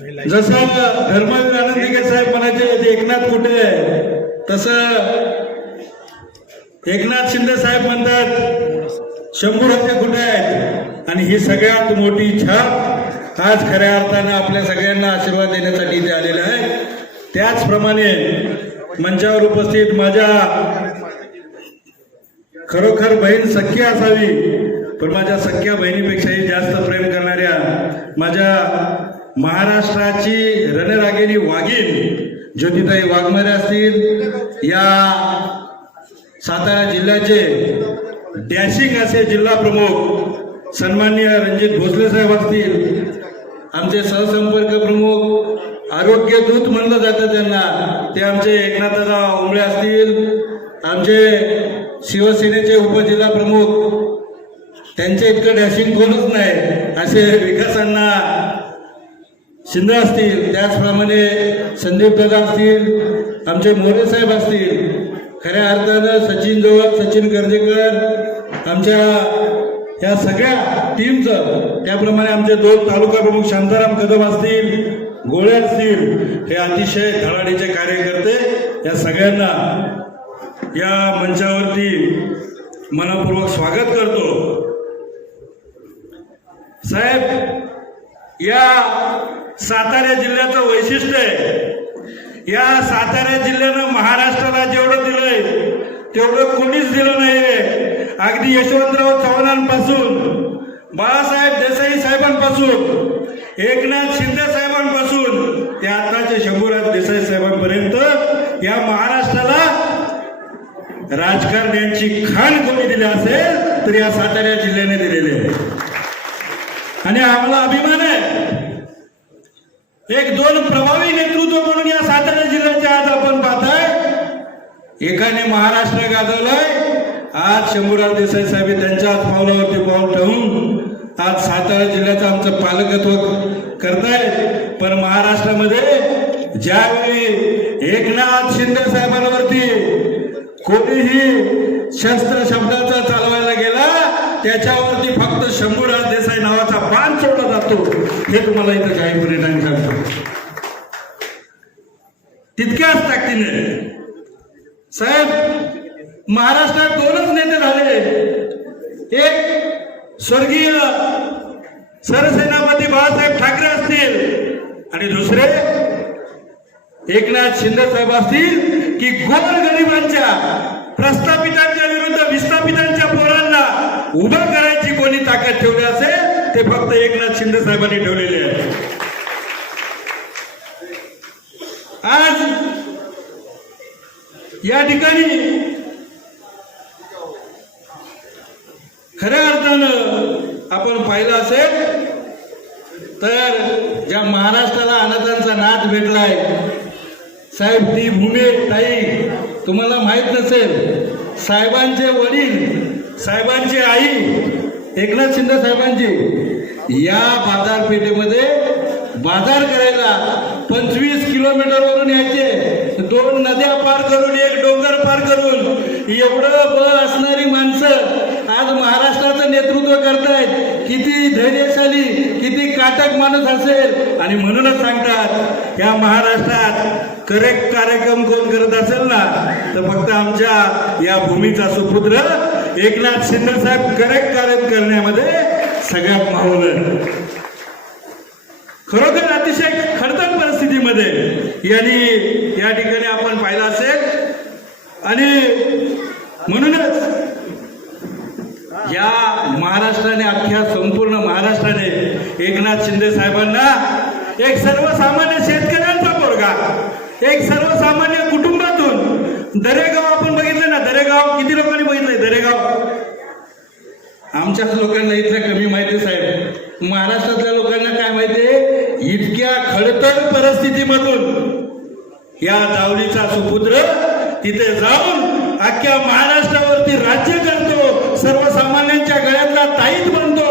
जसं धर्मवीर आनंदीकर साहेब म्हणायचे एकनाथ कुठे आहे, तसं एकनाथ शिंदे साहेब म्हणतात शंभूराजे कुठे आहेत. आणि ही सगळ्यात मोठी छाप आज खऱ्या अर्थानं आपल्या सगळ्यांना आशीर्वाद देण्यासाठी इथे आलेला आहे. त्याचप्रमाणे मंचावर उपस्थित माझ्या खरोखर बहीण सख्या असावी, पण माझ्या सख्या बहिणीपेक्षाही जास्त प्रेम करणाऱ्या माझ्या महाराष्ट्राची रणरागिणी वाघीण ज्योतिताई वाघमारे असतील, या सातारा जिल्ह्याचे डॅशिंग असे जिल्हा प्रमुख सन्माननीय रणजित भोसले साहेब असतील, आमचे सहसंपर्क प्रमुख आरोग्य दूत म्हणलं जातं त्यांना, ते आमचे एकनाथदादा उमळे असतील, आमचे शिवसेनेचे उपजिल्हा प्रमुख, त्यांचे इतकं डॅशिंग कोणच नाही असे विकासांना शिंदे असतील, त्याचप्रमाणे संदीप दादा असतील, आमचे मोरे साहेब असतील, खऱ्या अर्थानं सचिन जोग, सचिन गर्जेकर, आमच्या या सगळ्या टीमचं, त्याप्रमाणे आमचे दोन तालुका प्रमुख शांताराम कदम असतील, गोळे असतील, हे अतिशय धडाडीचे कार्यकर्ते, या सगळ्यांना या मंचावरती मनपूर्वक स्वागत करतो. साहेब, या सातारा जिल्ह्याचं वैशिष्ट्य आहे, या सातारा जिल्ह्यानं महाराष्ट्राला जेवढं दिलंय तेवढं कोणीच दिलं नाहीये. अगदी यशवंतराव चव्हाणांपासून, बाळासाहेब देसाई साहेबांपासून, एकनाथ शिंदे साहेबांपासून ते आताचे शंभूराज देसाई साहेबांपर्यंत या महाराष्ट्राला राजकारण्यांची खाण कोणी दिली असेल तर या सातारा जिल्ह्याने दिलेली आहे. आणि आम्हाला अभिमान आहे, एक दोन प्रभावी नेतृत्व म्हणून या सातारा जिल्ह्याचे आज आपण पाहताय. एकाने महाराष्ट्र गाजवलाय, आज शंभूराज देसाई साहेब त्यांच्याच पावलावरती पाऊल ठेवून आज सातारा जिल्ह्याचं आमचं पालकत्व करतायत. पण महाराष्ट्रामध्ये ज्यावेळी एकनाथ शिंदे साहेबांवरती कोणीही शस्त्र शब्दाचा चालवायला गेला, त्याच्यावरती फक्त शंभूराज देसाई नावाचा बाण सोडला जातो, हे तुम्हाला इथं जाहीरपणे सांगतो. तितक्याच ताकदीने साहेब, महाराष्ट्रात दोनच नेते झाले, एक स्वर्गीय सरसेनापती बाळासाहेब ठाकरे असतील आणि दुसरे एकनाथ शिंदे साहेब असतील, की गोरगरिबांच्या, प्रस्थापितांच्या विरुद्ध विस्थापितांच्या पोरांना उभं करायची कोणी ताकद ठेवली असेल ते फक्त एकनाथ शिंदे साहेबांनी ठेवलेले आहे. आज या ठिकाणी खऱ्या अर्थानं आपण पाहिलं असेल तर ज्या महाराष्ट्राला अनाथांचा नाद भेटलाय साहेब, ती भूमी ताई तुम्हाला माहित नसेल, साहेबांचे वडील, साहेबांची आई एकनाथ शिंदे साहेबांची या बाजारपेठेमध्ये बाजार करायला 25 किलोमीटरवरून यायचे, 2 नद्या पार करून, 1 डोंगर पार करून, एवढं बळ असणारी माणसं आज महाराष्ट्राचं नेतृत्व करतायत. किती धैर्यशाली, किती काटक माणूस असेल. आणि म्हणूनच सांगतात, या महाराष्ट्रात करेक्ट कार्यक्रम कोण करत असेल ना, तर फक्त आमच्या या भूमीचा सुपुत्र एकनाथ शिंदे साहेब करेक्ट कार्यक्रम करण्यामध्ये सगळ्यात मावलं. खरोखर अतिशय खडतर परिस्थितीमध्ये यांनी या ठिकाणी आपण पाहिलं असेल. आणि म्हणूनच या महाराष्ट्राने, अख्ख्या संपूर्ण महाराष्ट्राने एकनाथ शिंदे साहेबांना एक सर्वसामान्य शेतकऱ्यांचा पोरगा, एक सर्वसामान्य कुटुंबातून, दरेगाव आपण बघितलं ना, दरेगाव किती लोकांनी बघितलंय? दरेगाव आमच्याच लोकांना इतक्या कमी माहिती साहेब, महाराष्ट्रातल्या लोकांना काय माहितीये? इतक्या खडतर परिस्थितीमधून या जावळीचा सुपुत्र तिथे जाऊन अख्ख्या महाराष्ट्रावरती राज्य करतो, सर्वसामान्यांच्या गळ्यातला ताईत बनतो.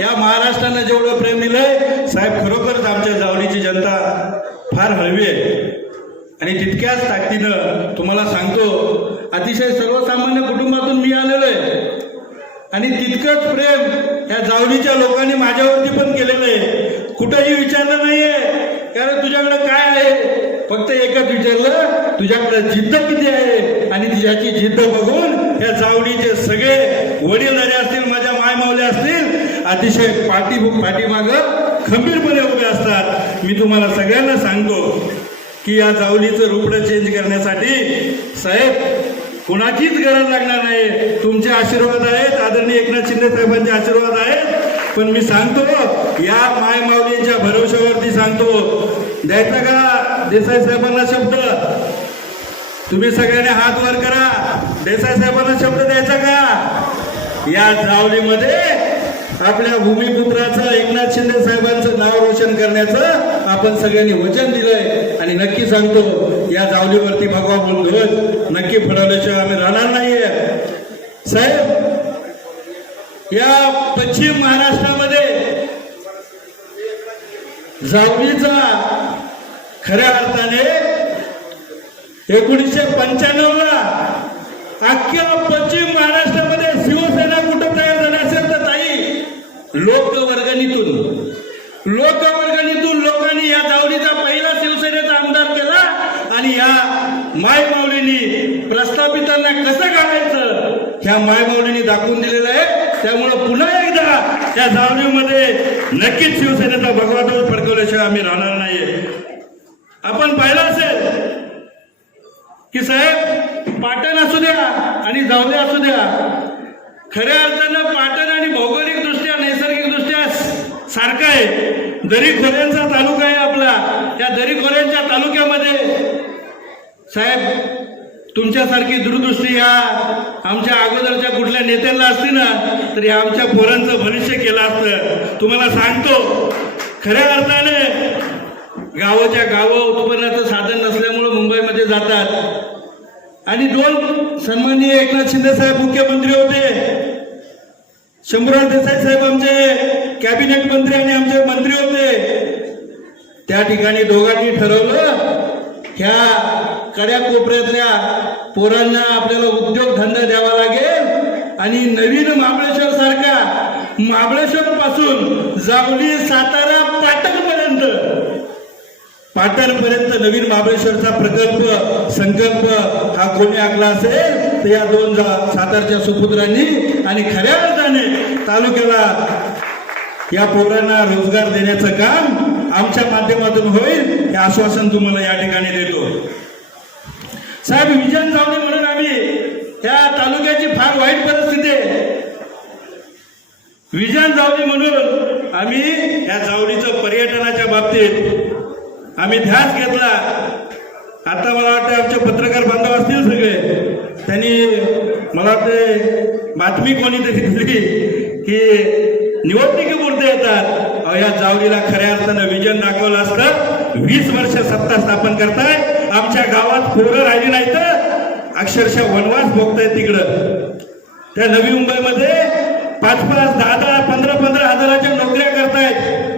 या महाराष्ट्रानं जेवढं प्रेम दिलंय साहेब, खरोखरच आमच्या जावळीची जनता फार हळवी आहे. आणि तितक्याच ताकदीनं तुम्हाला सांगतो, अतिशय सर्वसामान्य कुटुंबातून मी आलेलो आहे आणि तितकंच प्रेम या जावळीच्या लोकांनी माझ्यावरती पण केलेलं आहे. कुठेही विचारलं नाहीये कारण तुझ्याकडे काय आहे, फक्त एकच विचारलं तुझ्याकडे जिद्द किती आहे, आणि तिच्याची जिद्द बघून या जावडीचे सगळे वडीलधारे असतील, माझ्या मायमावले असतील, अतिशय पाठीमाग खंबीरपणे उभे असतात. मी तुम्हाला सगळ्यांना सांगतो की या जावडीचं रूपडं चेंज करण्यासाठी साहेब कोणाचीच गरज लागणार नाही. तुमचे आशीर्वाद आहेत, आदरणीय एकनाथ शिंदे साहेबांचे आशीर्वाद आहेत. पण मी सांगतो, या मायमाऊलींच्या भरोश्यावरती सांगतो, द्यायचा का देसाई साहेबांना शब्द? तुम्ही सगळ्यांनी हात वर करा. देसाई साहेबांना शब्द द्यायचा का? या जावलीमध्ये आपल्या भूमिपुत्राचं एकनाथ शिंदे साहेबांचं नाव रोशन करण्याचं आपण सगळ्यांनी वचन दिलंय. आणि नक्की सांगतो, या जावलीवरती भगवा ध्वज नक्की फडवल्याशिवाय आम्ही राहणार नाहीये. साहेब, या पश्चिम महाराष्ट्रामध्ये जावलीचा खऱ्या अर्थाने 1995ला अख्ख्या पश्चिम महाराष्ट्रामध्ये शिवसेना कुठं तयार झाली असेल तर ताई, लोकवर्गणीतून लोकांनी या जावलीचा पहिला शिवसेनेचा आमदार केला. आणि या मायमाऊलींनी प्रस्थापितांना कसं काढायचं ह्या मायमाऊलींनी दाखवून दिलेलं आहे. त्यामुळं पुन्हा एकदा त्या जावलीमध्ये नक्कीच शिवसेनेचा भगवा ध्वज फडकवल्याशिवाय आम्ही राहणार नाहीये. आपण पाहिलं असेल की साहेब, पाटण असू द्या आणि जावली असू द्या, खऱ्या अर्थानं पाटण आणि भौगोलिक दृष्ट्या नैसर्गिक दृष्ट्या सारखा आहे. दरीखोऱ्यांचा तालुका आहे आपला. त्या दरीखोऱ्यांच्या तालुक्यामध्ये साहेब तुमच्यासारखी दूरदृष्टी या आमच्या अगोदरच्या कुठल्या नेत्यांना असती ना, तर या आमच्या पोरांचं भविष्य केलं असतं. तुम्हाला सांगतो, खऱ्या अर्थाने गावाच्या गावं उत्पन्नाचं साधन नसल्यामुळं मुंबईमध्ये जातात. आणि 2 सन्माननीय एकनाथ शिंदे साहेब मुख्यमंत्री होते, शंभूराज देसाई साहेब आमचे कॅबिनेट मंत्री आणि आमचे मंत्री होते. त्या ठिकाणी दोघांनी ठरवलं, ह्या कड्या कोपऱ्यातल्या पोरांना आपल्याला उद्योगधंदा द्यावा लागेल. आणि नवीन महाबळेश्वर सारखा, महाबळेश्वर पासून जावली, सातारा, पाटणपर्यंत नवीन महाबळेश्वरचा प्रकल्प संकल्प हा कोणी आखला असेल तर या 2 सातारच्या सुपुत्रांनी. आणि खऱ्या अर्थाने तालुक्याला या पोरांना रोजगार देण्याचं काम आमच्या माध्यमातून होईल हे आश्वासन तुम्हाला या ठिकाणी देतो. साहेब, विजन जावली म्हणून आम्ही या तालुक्याची फार वाईट परिस्थिती आहे. विजन जावली म्हणून आम्ही या जावलीचं पर्यटनाच्या बाबतीत आम्ही ध्यास घेतला. आता मला वाटतं आमचे पत्रकार बांधव असतील सगळे, त्यांनी मला वाटते बातमी कोणीतरी दिली की निवडणुकीपुरते येतात. या जावलीला खऱ्या अर्थानं विजन दाखवलं असतं. 20 वर्ष सत्ता स्थापन करताय, आमच्या गावात पोरं राहिली नाही तर अक्षरशः वनवास भोगतायत तिकडं. त्या नवी मुंबईमध्ये 5-5, 10-10, 15-15 हजाराच्या नोकऱ्या करतायत.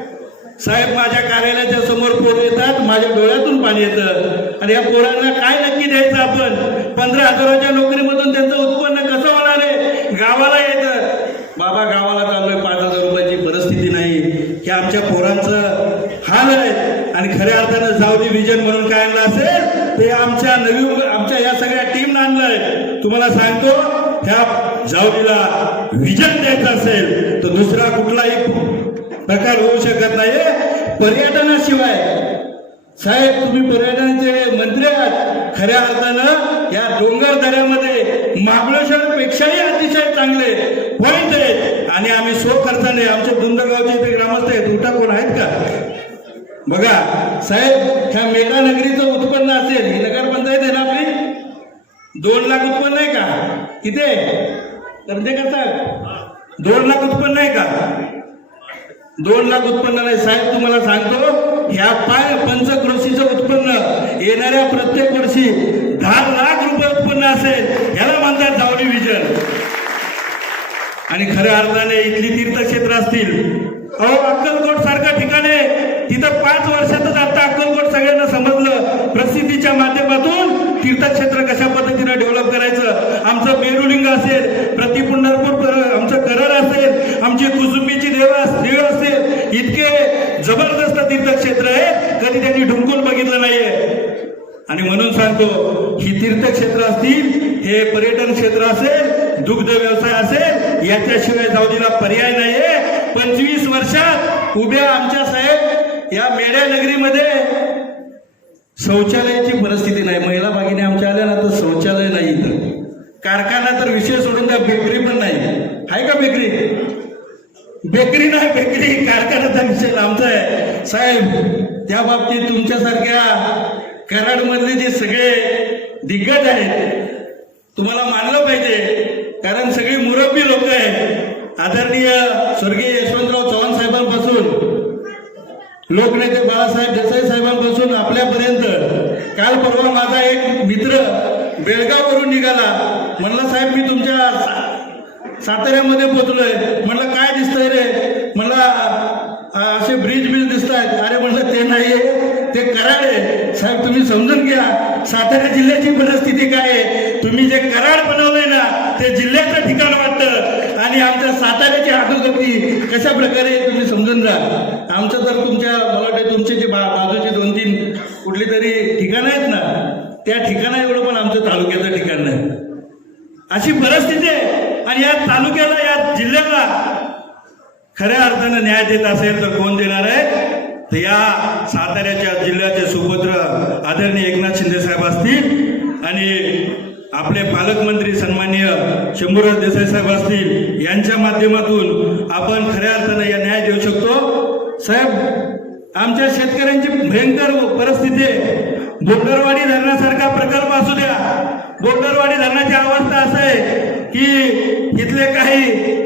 साहेब, माझ्या कार्यालयाच्या समोर पोरं येतात, माझ्या डोळ्यातून पाणी येतं. आणि या पोरांना काय नक्की द्यायचं आपण? 15 हजाराच्या नोकरीमधून त्यांचं उत्पन्न कसं होणार आहे? गावाला येतं, बाबा गावाला चाललोय, 5,000 रुपयाची परिस्थिती नाही. हे आमच्या पोरांचं हाल आहे. आणि खऱ्या अर्थानं जावली विजन म्हणून काय आणलं असेल ते आमच्या या सगळ्या टीमनं आणलंय. तुम्हाला सांगतो, ह्या जावलीला विजन द्यायचं असेल तर दुसरा कुठलाही प्रकार होऊ शकत नाही पर्यटनाशिवाय. साहेब, तुम्ही पर्यटनाचे मंत्री आहात. खऱ्या अर्थानं या डोंगर दऱ्यामध्ये महाबळेश्वर पेक्षाही अतिशय चांगले पॉइंट आहेत. आणि आम्ही स्वखर्चाने, आमचे दुंदगावचे इथे ग्रामस्थ आहेत, उठा कोण आहेत का? बघा साहेब, ह्या मेघा नगरीचं उत्पन्न असेल, ही नगरपंचायत आहे ना आपली, 2 लाख उत्पन्न आहे का? किती आहे करंजेकर साहेब? 2 लाख उत्पन्न आहे का? 2 लाख उत्पन्न नाही साहेब. तुम्हाला सांगतो, ह्या पंचक्रोशीचं उत्पन्न येणाऱ्या प्रत्येक वर्षी 10 लाख रुपये उत्पन्न असेल. ह्याला म्हणतात जावली विजन. आणि खऱ्या अर्थाने इथली तीर्थक्षेत्र असतील, अक्कलकोट सारखं ठिकाणे, तिथं 5 वर्षातच आता अक्कलकोट सगळ्यांना समजलं. प्रसिद्धीच्या माध्यमातून तीर्थक्षेत्र कशा पद्धतीने डेव्हलप करायचं. आमचं बेरुलिंग असेल, प्रतिपुंडरपूर आमचं करड असेल, आमची कुसुंबीची देव असेल, इतके जबरदस्त तीर्थक्षेत्र आहे, कधी त्यांनी ढुंकून बघितलं नाहीये. आणि म्हणून सांगतो, ही तीर्थक्षेत्र असतील, हे पर्यटन क्षेत्र असेल, दुग्ध व्यवसाय असेल, याच्याशिवाय जाऊदीला पर्याय नाहीये. 25 वर्षात उभ्या आमच्या साहेब या मेढ्या नगरीमध्ये शौचालयाची परिस्थिती नाही. महिला भगिनी आमच्या आल्या ना तर शौचालय नाही इथं. कारखाना तर विषय सोडून द्या, बेकरी पण नाही आहे का? बेकरी नाही, बेकरी कारखान्याचा विषय आमचा आहे साहेब. त्या बाबतीत तुमच्यासारख्या कराडमधले जे सगळे दिग्गज आहेत तुम्हाला मानलं पाहिजे, कारण सगळी मुरब्बी लोक आहेत. आदरणीय स्वर्गीय यशवंतराव चव्हाण साहेबांपासून लोकनेते बाळासाहेब देसाई साहेबांपासून आपल्यापर्यंत. काल परवा माझा एक मित्र बेळगाववरून निघाला, म्हणलं साहेब मी तुमच्या साताऱ्यामध्ये पोहोचलोय. म्हणलं काय दिसतंय रे? म्हणलं असे ब्रिज दिसत आहेत. अरे म्हणलं ते नाहीये, ते कराड आहे. साहेब तुम्ही समजून घ्या सातारा जिल्ह्याची परिस्थिती काय आहे. तुम्ही जे कराड बनवलंय ना ते जिल्ह्याचं ठिकाण वाटतं, आणि आमच्या साताऱ्याची आटोगती कशा प्रकारे तुम्ही समजून जा. आमचं तर तुमच्या मला वाटतं तुमचे जे बाजूचे 2-3 कुठली तरी ठिकाणं आहेत ना, त्या ठिकाणा एवढं पण आमचं तालुक्याचं ठिकाण नाही. अशी परिस्थिती आहे. आणि या तालुक्याला, या जिल्ह्याला खऱ्या अर्थानं न्याय देत असेल तर कोण देणार आहे? तर या साताऱ्याच्या जिल्ह्याचे सुपुत्र आदरणीय एकनाथ शिंदे साहेब असतील, आणि आपले पालकमंत्री सन्माननीय शंभूराज देसाई साहेब असतील, यांच्या माध्यमातून आपण खऱ्या अर्थानं या न्याय देऊ शकतो. साहेब आमच्या शेतकऱ्यांची भयंकर परिस्थिती आहे. बोंडरवाडी धरणासारखा प्रकल्प असू द्या, बोंडरवाडी धरणाची अवस्था असं आहे की इथले काही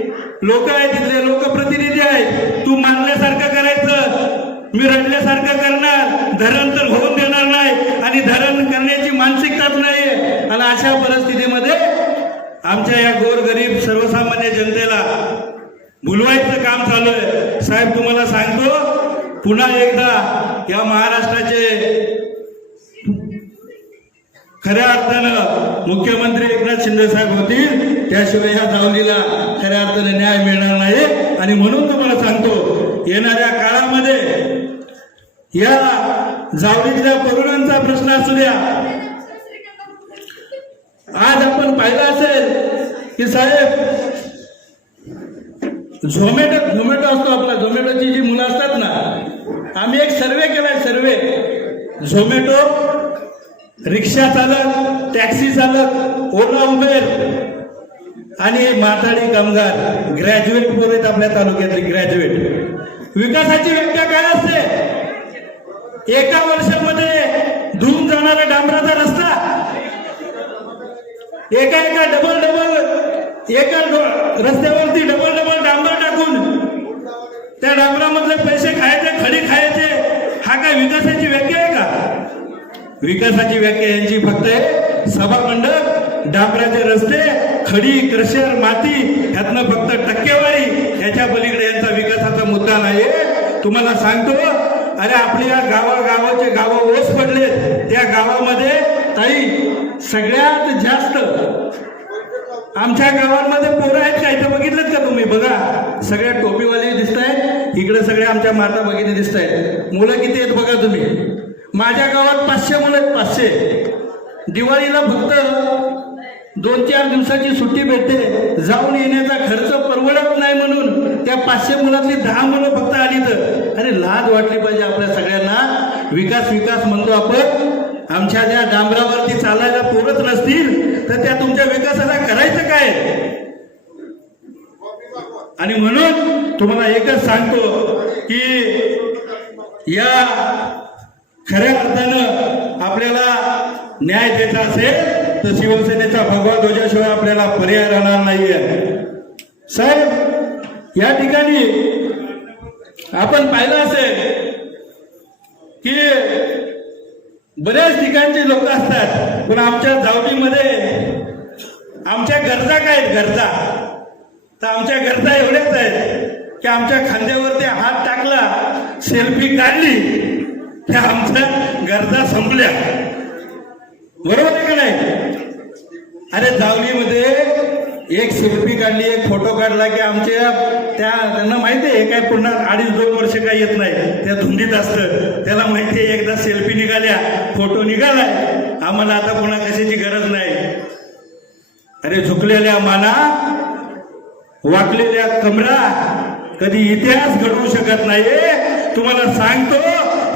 लोक आहेत, तिथले लोकप्रतिनिधी आहेत, तू मानल्यासारखं करायचं, मी रडल्यासारखं करणार, धरण तर होऊन देणार नाही, आणि धरण करण्याची मानसिकताच नाही. आणि अशा परिस्थितीमध्ये आमच्या या गोरगरीब सर्वसामान्य जनतेला भुलवायचं काम चालू आहे. साहेब तुम्हाला सांगतो, पुन्हा एकदा या महाराष्ट्राचे खऱ्या अर्थानं मुख्यमंत्री एकनाथ शिंदे साहेब होतील, त्याशिवाय ह्या जावलीला खऱ्या अर्थाने न्याय मिळणार नाही. आणि म्हणून तुम्हाला सांगतो, येणाऱ्या काळामध्ये या जावलीतल्या तरुणांचा प्रश्न असू द्या. आज आपण पाहिलं असेल की साहेब झोमॅटो असतो आपला, झोमॅटोची जी मुलं असतात ना, आम्ही एक सर्वे केलाय. सर्वे झोमॅटो, रिक्षा चालक, टॅक्सी चालक, ओला उबेर आणि माथाडी कामगार, ग्रॅज्युएट पोरं आहेत आपल्या तालुक्यातली, ग्रॅज्युएट. विकासाची व्याख्या काय असते? एका वर्षामध्ये धुवून जाणारा डांबराचा रस्ता, एका रस्त्यावरती डबल डांबर टाकून त्या डांबरामधले पैसे खायचे, खडी खायचे. हा काय विकासाची व्याख्या आहे का? विकासाची व्याख्या यांची फक्त आहे सभामंडप, डांबराचे रस्ते, खडी, क्रशर, माती, ह्यातनं फक्त टक्केवारी. ह्याच्या पलीकडे यांचा विकासाचा मुद्दा नाही. तुम्हाला सांगतो, अरे आपल्या गावाचे गावं ओस पडले, त्या गावामध्ये ताई सगळ्यात जास्त आमच्या गावांमध्ये पोरं आहेत का? इथं बघितलं का तुम्ही? बघा सगळ्या टोपीवाले दिसत आहेत, इकडे सगळ्या आमच्या माता भगिनी दिसत आहेत. मुलं किती आहेत बघा तुम्ही. माझ्या गावात 500 मुलं आहेत, 500. दिवाळीला फक्त 2-4 दिवसाची सुट्टी भेटते, जाऊन येण्याचा खर्च परवडत नाही म्हणून त्या 500 मुलातली 10 मुलं फक्त आली. तर अरे लाज वाटली पाहिजे आपल्या सगळ्यांना. विकास म्हणतो आपण, आमच्या ज्या डांबरावरती चालायला पोरच नसतील तर त्या तुमच्या विकासाला करायचं काय? आणि म्हणून तुम्हाला एकच सांगतो की या खऱ्या अर्थानं आपल्याला न्याय द्यायचा असेल तर शिवसेनेचा भगवा ध्वजाशिवाय आपल्याला पर्याय राहणार नाहीये. साहेब या ठिकाणी आपण पाहिलं असेल की बऱ्याच ठिकाणचे लोक असतात, पण आमच्या जावलीमध्ये आमच्या गरजा काय आहेत? गरजा तर आमच्या गरजा एवढ्याच आहेत की आमच्या खांद्यावरती हात टाकला, सेल्फी काढली, त्या आमच्या गरजा संपल्या. बरोबर आहे का नाही? अरे जावलीमध्ये एक सेल्फी काढली, एक फोटो काढला की आमच्या त्यांना माहिती आहे काय पुन्हा 2.5-2 वर्ष काय येत नाही, त्या धुंदीत असतं. त्याला माहिती आहे एकदा सेल्फी निघाल्या, फोटो निघालाय, आम्हाला आता पुन्हा कशाची गरज नाही. अरे झुकलेल्या माना, वाकलेल्या कमरा, कधी इतिहास घडवू शकत नाही. तुम्हाला सांगतो,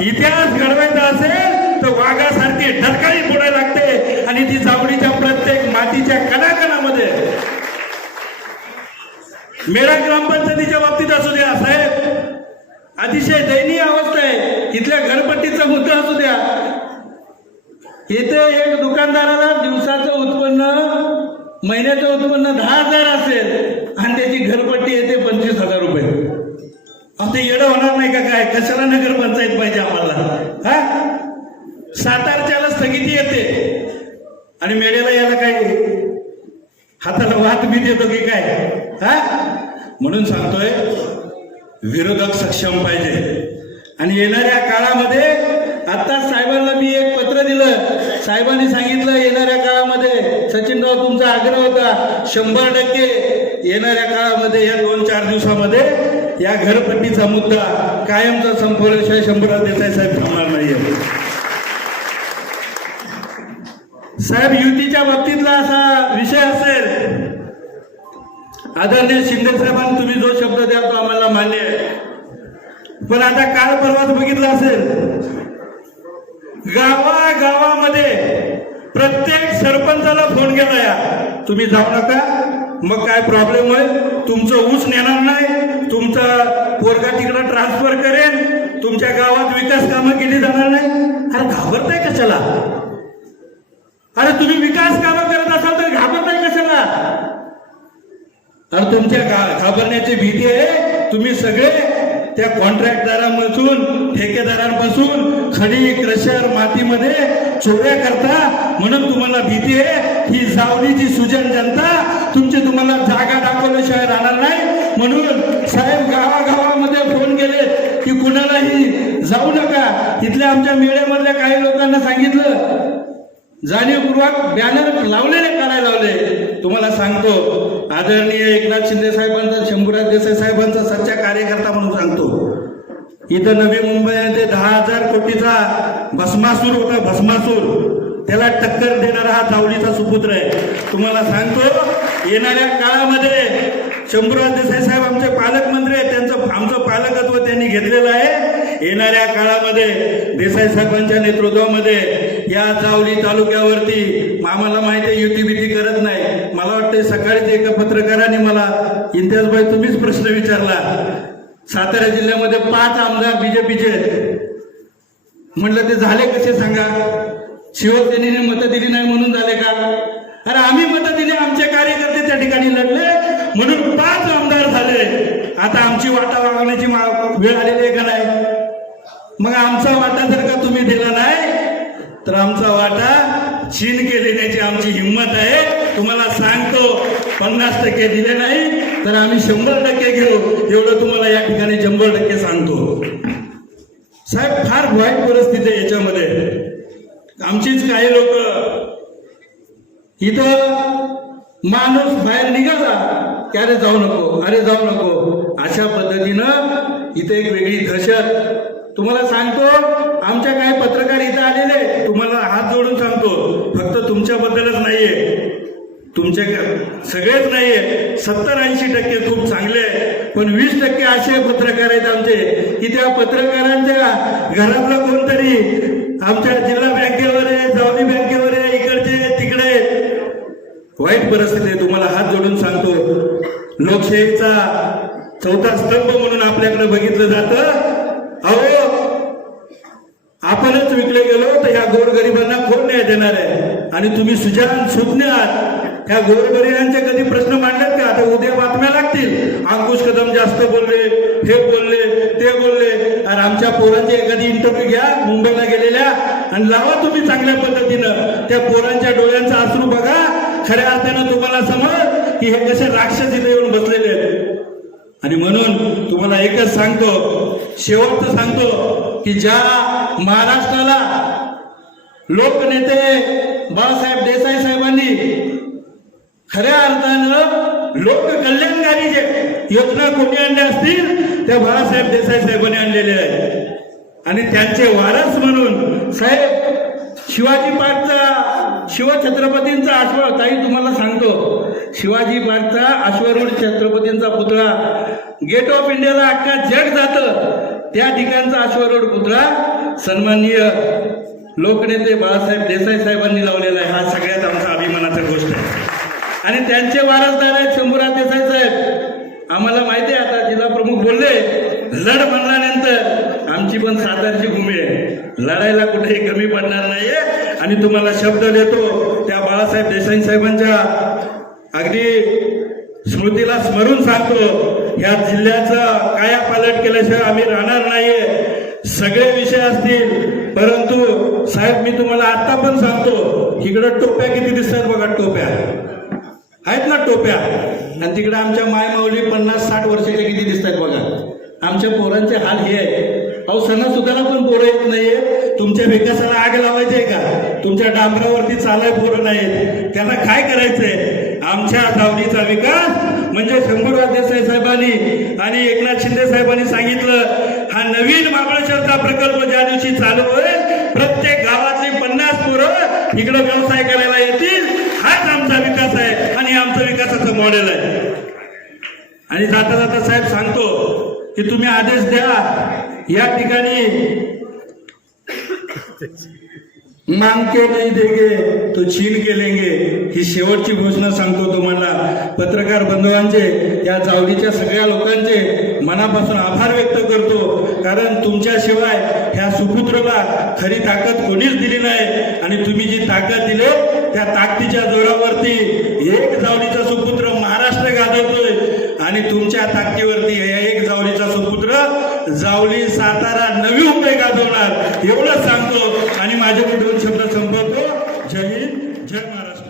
इतिहास घडवायचा असेल तर वाघासारखी ढरकाळी फोडायला लागते आणि ती जावडीच्या प्रत्येक मातीच्या कणाकणामध्ये. मेळा ग्रामपंचायतीच्या बाबतीत असू द्या साहेब, अतिशय दयनीय अवस्था आहे. इथल्या घरपट्टीचा मुद्दा असू द्या, इथे एक दुकानदाराला दिवसाचं उत्पन्न, महिन्याचं उत्पन्न 10,000 असेल आणि त्याची घरपट्टी येते 25,000 रुपये. आता येडं होणार नाही का काय? कशाला नगर पंचायत पाहिजे आम्हाला? हा, सातारच्याला स्थगिती येते आणि मेळ्याला याला काय हाताला वात बीत येतो की काय? हा, म्हणून सांगतोय विरोधक सक्षम पाहिजे. आणि येणाऱ्या काळामध्ये आता साहेबांना मी एक पत्र दिलं, साहेबांनी सांगितलं येणाऱ्या काळामध्ये, सचिनराव तुमचा आग्रह होता 100% येणाऱ्या काळामध्ये, या 2-4 दिवसामध्ये या घरपट्टीचा मुद्दा कायमचा संपवल्याशिवाय शंभूराव देसाई साहेब थांबणार नाहीये. साहेब युतीच्या बाबतीतला असा विषय असेल, आदरणीय शिंदे साहेबांनी तुम्ही जो शब्द द्याल तो आम्हाला मान्य आहे. पण आता काल परवाच बघितलं असेल, गावागावामध्ये प्रत्येक सरपंचाला फोन केला, या तुम्ही जाऊ नका, मग काय प्रॉब्लेम होईल, तुमचं ऊस नेणार नाही, तुमचा पोरगा तिकडं ट्रान्सफर करेन, तुमच्या गावात विकास कामं केली जाणार नाही. अरे घाबरताय कशाला? अरे तुम्ही विकास कामं करत असाल तर घाबरताय कशाला? तर तुमच्या घाबरण्याची भीती आहे. तुम्ही सगळे त्या कॉन्ट्रॅक्टदारांपासून, ठेकेदारांपासून खडी, क्रशर, मातीमध्ये चोऱ्या करता, म्हणून तुम्हाला भीती आहे. ही जावडीची सुजन जनता तुम्हाला जागा दाखवल्याशिवाय राहणार नाही. म्हणून साहेब गावागावामध्ये फोन केले की कुणालाही जाऊ नका. इथल्या आमच्या मेळ्यामधल्या काही लोकांना सांगितलं, जाणीवपूर्वक बॅनर लावलेले, काढायला लावले. तुम्हाला सांगतो, आदरणीय एकनाथ शिंदे साहेबांचा, शंभूराज देसाई साहेबांचा सच्चा कार्यकर्ता म्हणून सांगतो, इथं नवी मुंबईमध्ये 10,000 कोटीचा भस्मासूर होता, भस्मासूर, त्याला टक्कर देणारा हा जावडीचा सुपुत्र आहे. तुम्हाला सांगतो येणाऱ्या काळामध्ये शंभूराज देसाई साहेब आमचे पालकमंत्री आहेत, आमचं पालकत्व त्यांनी घेतलेलं आहे. येणाऱ्या काळामध्ये देसाई साहेबांच्या नेतृत्वामध्ये या जावली तालुक्यावरती, आम्हाला माहिती आहे युती भीती करत नाही. मला वाटतं सकाळीच एका पत्रकाराने मला, इम्तियाजभाई तुम्हीच प्रश्न विचारला, सातारा जिल्ह्यामध्ये 5 आमदार बीजेपीचे आहेत. म्हटलं ते झाले कसे सांगा? शिवसेनेने मतं दिली नाही म्हणून झाले का? अरे आम्ही मतं दिली, आमचे कार्यकर्ते त्या ठिकाणी लढले म्हणून 5 आमदार झाले. आता आमची वाटा वागवण्याची वेळ आलेली आहे का नाही? मग आमचा वाटा जर का तुम्ही दिला नाही तर आमचा वाटा शिंदे देण्याची आमची हिंमत आहे. तुम्हाला सांगतो 50% दिले नाही तर आम्ही 100% घेऊ, एवढं तुम्हाला या ठिकाणी 100% सांगतो. साहेब फार वाईट परिस्थिती आहे याच्यामध्ये. आमचीच काही लोक, इथं माणूस बाहेर निघाला की अरे जाऊ नको, अरे जाऊ नको, अशा पद्धतीनं इथे एक वेगळी दहशत. तुम्हाला सांगतो, आमच्या काही पत्रकार इथं आलेले, तुम्हाला हात जोडून सांगतो, फक्त तुमच्याबद्दलच नाहीये, तुमचे सगळेच नाहीये, 70-80% खूप चांगले, पण 20% असे पत्रकार आहेत आमचे की त्या पत्रकारांच्या घरातला कोणतरी आमच्या जिल्हा बँकेवर आहे, जावली बँकेवर आहे, इकडचे तिकडे. वाईट परिस्थिती आहे. तुम्हाला हात जोडून सांगतो, लोकशाहीचा 4था स्तंभ म्हणून आपल्याकडे बघितलं जातं. अहो आपणच विकले गेलो तर ह्या गोरगरिबांना कोण न्याय देणार आहे? आणि तुम्ही सुजान सुज्ञ आहात. ह्या गोरगरिबांचे कधी प्रश्न मांडलेत का? आता उद्या बातम्या लागतील, अंकुश कदम जास्त बोलले, हे बोलले, ते बोलले. आणि आमच्या पोरांचे एखादी इंटरव्ह्यू घ्या मुंबईला गेलेल्या आणि लावा तुम्ही चांगल्या पद्धतीनं. त्या पोरांच्या डोळ्यांचा अश्रू बघा, खऱ्या अर्थानं तुम्हाला समज की हे कसे राक्षस इथे येऊन बसलेले आहेत. आणि म्हणून तुम्हाला एकच सांगतो, शेवटचं सांगतो की ज्या महाराष्ट्राला लोकनेते बाळासाहेब देसाई साहेबांनी खऱ्या अर्थानं लोककल्याणकारी जे योजना कोणी आणल्या असतील त्या बाळासाहेब देसाई साहेबांनी आणलेल्या आहेत. आणि त्यांचे वारस म्हणून साहेब शिवाजी पार्कचा शिवछत्रपतींचा अश्व, ताई तुम्हाला सांगतो, शिवाजी पार्कचा अश्वरूढ छत्रपतींचा पुतळा गेट ऑफ इंडियाला अख्खा जग जातं, त्या ठिकाणचा अश्वरूढ पुतळा सन्माननीय लोकनेते बाळासाहेब देसाई साहेबांनी लावलेला आहे. हा सगळ्यात आमचा अभिमानाची गोष्ट आहे. आणि त्यांचे वारसदार आहेत शंभूराज देसाई साहेब. आम्हाला माहिती आहे, आता जिल्हा प्रमुख बोलले, लढ म्हणल्यानंतर आमची पण सातारची भूमी आहे, लढायला कुठेही कमी पडणार नाहीये. आणि तुम्हाला शब्द देतो त्या बाळासाहेब देसाई साहेबांच्या अगदी स्मृतीला स्मरून सांगतो, ह्या जिल्ह्याचं कायापालट केल्याशिवाय आम्ही राहणार नाहीये. सगळे विषय असतील, परंतु साहेब मी तुम्हाला आता पण सांगतो, इकडं टोप्या किती दिसतात बघा, टोप्या आहेत ना टोप्या, आणि तिकडे आमच्या माय माऊली 50-60 वर्षाच्या किती दिसतात बघा. आमच्या पोरांचे हाल हे आहे. अहो सणासुदाला पण पोरं येत नाहीये. तुमच्या विकासाला आग लावायची का? तुमच्या डांबरावरती चालाय पोरं नाहीत, त्यांना काय करायचंय? आमच्या सावलीचा विकास म्हणजे शंभूराज देसाई साहेबांनी आणि एकनाथ शिंदे साहेबांनी सांगितलं, हा नवीन महाबळेश्वरचा प्रकल्प ज्या दिवशी चालू होईल, प्रत्येक गावातली 50 पोरं इकडे व्यवसाय करायला येतील. हाच आमचा विकास आहे आणि आमचं विकासाचं मॉडेल आहे. आणि जाता जाता साहेब सांगतो की तुम्ही आदेश द्या, या ठिकाणी मांग के नहीं देंगे तो छीन के लेंगे, ही शेवटची घोषणा सांगतो तुम्हाला. पत्रकार बंधवांचे, या जावलीच्या सगळ्या लोकांचे मनापासून आभार व्यक्त करतो, कारण तुमच्याशिवाय ह्या सुपुत्रला खरी ताकद कोणीच दिली नाही. आणि तुम्ही जी ताकद दिली त्या ताकदीच्या जोरावरती एक जावलीचा सुपुत्र महाराष्ट्र गाजवतोय. आणि तुमच्या ताकदीवरती हे एक जावलीचा सुपुत्र जावली सातारा नवी मुंबई गाजवणार, एवढंच सांगतो आणि माझे दोन शब्द संपवतो. जय हिंद, जय महाराष्ट्र.